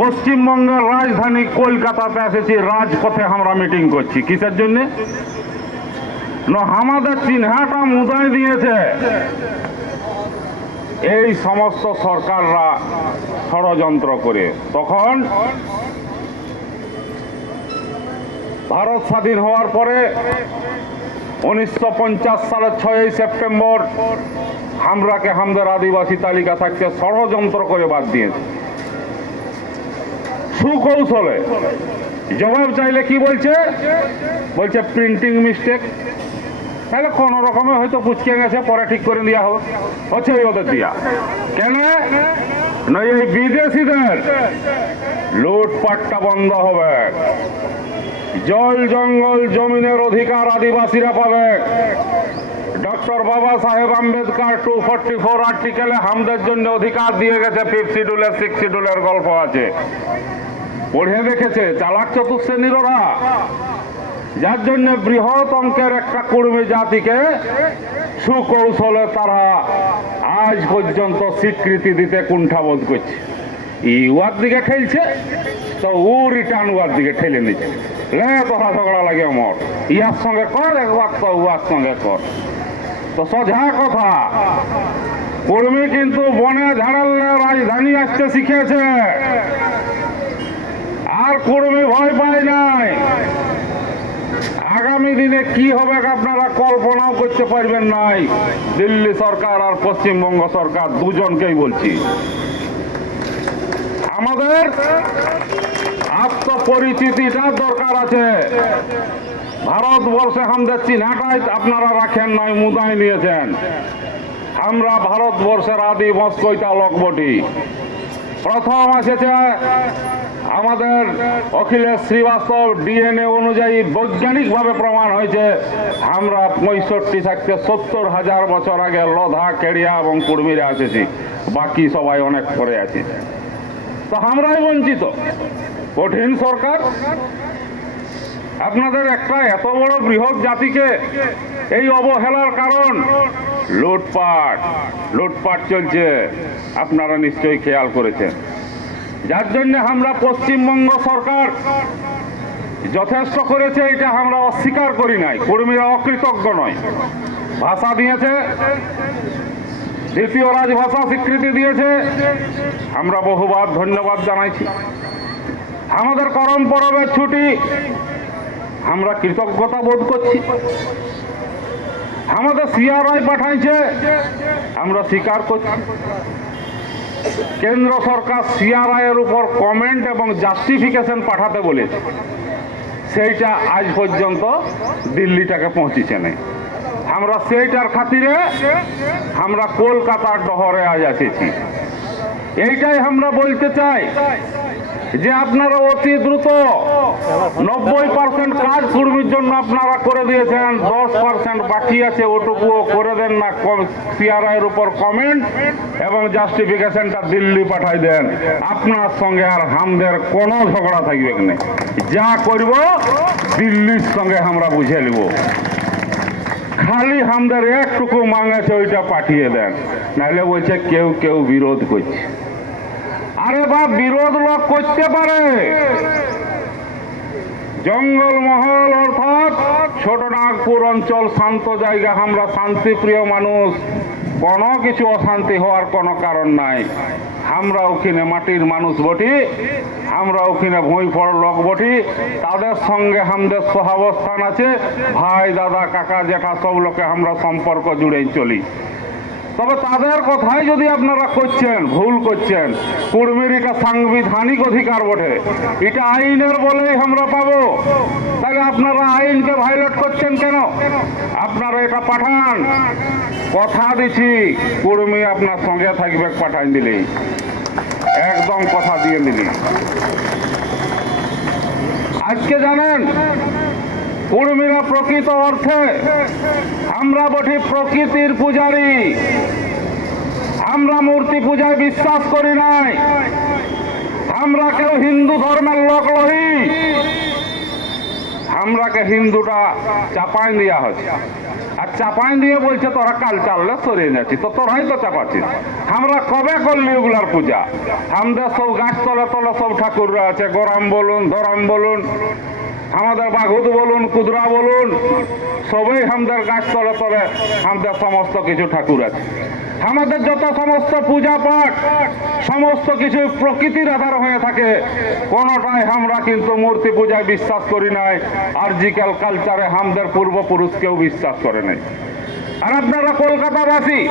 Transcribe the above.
পশ্চিমবঙ্গের রাজধানী কলকাতাতে এসেছি, রাজপথে আমরা মিটিং করছি। কিসের জন্য? আমাদের চিহ্নাটা মুদায় দিয়েছে। এই সমস্ত সরকাররা ষড়যন্ত্র করে। তখন ভারত স্বাধীন হওয়ার পরে উনিশশো পঞ্চাশ সালের ছয়ই সেপ্টেম্বর, হামরাকে হামদের আদিবাসী তালিকা থাকতে ষড়যন্ত্র করে বাদ দিয়েছে। সুকৌশলে। জবাব চাইলে কি বলছে? বলছে প্রিন্টিং মিস্টেক তাহলে কোন রকমে হয়তো কুচকে গেছে, পরে ঠিক করে দেওয়া হবে হচ্ছে ওদের দিয়া। কেন? না, এই বিদেশিদের লুটপাটটা বন্ধ হবে। জল জঙ্গল জমিনের অধিকার আদিবাসীরা পাবে। Doctor Baba Saheb Ambedkar two forty four আর্টিকেলে হামদের জন্য অধিকার দিয়ে গেছে ফিফথ শিডিউলের সিক্স শিডিউলের গল্প আছে। পড়ে দেখেছে, চালাক চতুর্শ্রেণীর ওরা যার জন্য বৃহৎ অঙ্কের একটা কর্মী জাতিকে সুকৌশলে তারা আজ পর্যন্ত স্বীকৃতি দিতে কুণ্ঠাবোধ করছে। ই উয়ার দিকে খেলছে, তো ও রিটার্ন উয়ার দিকে ঠেলে নিচ্ছে। লে, তোরা ঝগড়া লাগে আমার ইয়ার সঙ্গে কর একবার তো উয়ার সঙ্গে কর। তো সোজা কথা। কর্মী কিন্তু বনে ঝাড়ালে রাজধানী আসতে শিখেছে। আর কর্মী ভয় পায় নাই। আগামী দিনে কি হবে আপনারা কল্পনাও করতে পারবেন নাই। দিল্লি সরকার আর পশ্চিমবঙ্গ সরকার দুজনকেই বলছি। আমাদের আত্মপরিচিতিটা দরকার আছে। ভারতবর্ষে আমাদের চিহ্নাটাই আপনারা রাখেন নয় মুদায় নিয়েছেন। আমরা ভারতবর্ষের আদি মস্কৈতা লোকবটি প্রথম এসেছে আমাদের অখিলেশ শ্রীবাস্তব ডিএনএ অনুযায়ী বৈজ্ঞানিকভাবে প্রমাণ হয়েছে, আমরা পঁয়ষট্টি থাকতে সত্তর হাজার বছর আগে লধা, কেড়িয়া এবং কুর্মিরে এসেছি। বাকি সবাই অনেক পরে আছি। তো আমরাই বঞ্চিত। কঠিন সরকার আপনাদের একটা এত বড় বৃহৎ জাতিকে এই অবহেলার কারণ। লুটপাট লুটপাট চলছে। আপনারা নিশ্চয়ই খেয়াল করেছেন। যার জন্য আমরা পশ্চিমবঙ্গ সরকার যথেষ্ট করেছে, এটা আমরা অস্বীকার করি নাই। কর্মীরা অকৃতজ্ঞ নয়। ভাষা দিয়েছে, দ্বিতীয় রাজভাষা স্বীকৃতি দিয়েছে। আমরা বহুবার ধন্যবাদ জানাইছি। আমাদের করম পরবের ছুটি আমরা কৃতজ্ঞতা বোধ করছি। আমাদের সিআরআই পাঠাইছে, আমরা স্বীকার করছি। কেন্দ্র সরকার সিআরআই এর উপর কমেন্ট এবং জাস্টিফিকেশন পাঠাতে বলেছে। সেইটা আজ পর্যন্ত দিল্লিটাকে পৌঁছেছে না আমরা সেইটার খাতিরে আমরা কলকাতার ডহরে আজ এসেছি। এইটাই আমরা বলতে চাই। যে আপনারা অতি দ্রুত নব্বই পার্সেন্ট কাজ কর্মীর জন্য আপনারা করে দিয়েছেন, দশ পার্সেন্ট বাকি আছে, ওটুকুও করে দেন না সিআরআই এর উপর কমেন্ট এবং জাস্টিফিকেশনটা দিল্লি পাঠাই দেন। আপনার সঙ্গে আর হামদের কোনো ঝগড়া থাকবে না। যা করব, দিল্লির সঙ্গে আমরা বুঝে নেব। খালি হামদের একটুকু মাঙেছে ওইটা পাঠিয়ে দেন। নাহলে বলছে, কেউ কেউ বিরোধ করছে। আরে বা বিরোধ লোক করতে পারে। জঙ্গলমহল অর্থাৎ ছোট নাগপুর অঞ্চল, শান্ত জায়গা। আমরা শান্তিপ্রিয় মানুষ। কোনো কিছু অশান্তি হওয়ার কোনো কারণ নাই। আমরা ওখানে মাটির মানুষ বটি আমরা ওখানে ভুঁই ফড় লোক বটি। তাদের সঙ্গে আমাদের সহাবস্থান আছে। ভাই, দাদা, কাকা, জেঠা, সব লোকে আমরা সম্পর্ক জুড়েই চলি। তবে তাদের কথাই যদি আপনারা করছেন, ভুল করছেন, কুর্মীর এটা সাংবিধানিক অধিকার বটে। এটা আইনের বলেই আমরা পাবো। তাহলে আপনারা আইনকে ভাইলেট করছেন কেন? আপনারা এটা পাঠান। কথা দিছি, কুর্মী আপনার সঙ্গে থাকবে পাঠান দিলেই একদম কথা দিয়ে দিলি। আজকে জানেন কুর্মীরা প্রকৃত অর্থে আমরা বটি প্রকৃতির পূজারী। আমরা মূর্তি পূজায় বিশ্বাস করি নাই। আমরা কেউ হিন্দু ধর্মের লোক লহি। আমরাকে হিন্দুটা চাপাই দেওয়া হচ্ছে। আর চাপাই দিয়ে বলছে, তোরা কাল চাললে সরিয়ে যাচ্ছি, তো তোরাই তো চাপাচ্ছিস। আমরা কবে করলি ওগুলার পূজা? আমাদের সব গাছ তলে তলে সব ঠাকুররা আছে, গরম বলুন, ধরম বলুন। আমাদের বাঘুদ বলুন, কুদরা বলুন, সবই আমাদের গাছ তলে তলে আমাদের সমস্ত কিছু ঠাকুর আছে। আমাদের যত সমস্ত পূজা পাঠ, সমস্ত কিছু প্রকৃতির আধার হয়ে থাকে, কোনোটাই আমরা কিন্তু মূর্তি পূজায় বিশ্বাস করি নাই আর আর্জিক্যাল কালচারে আমাদের পূর্বপুরুষকেও বিশ্বাস করে নাই। আর আপনারা কলকাতাবাসী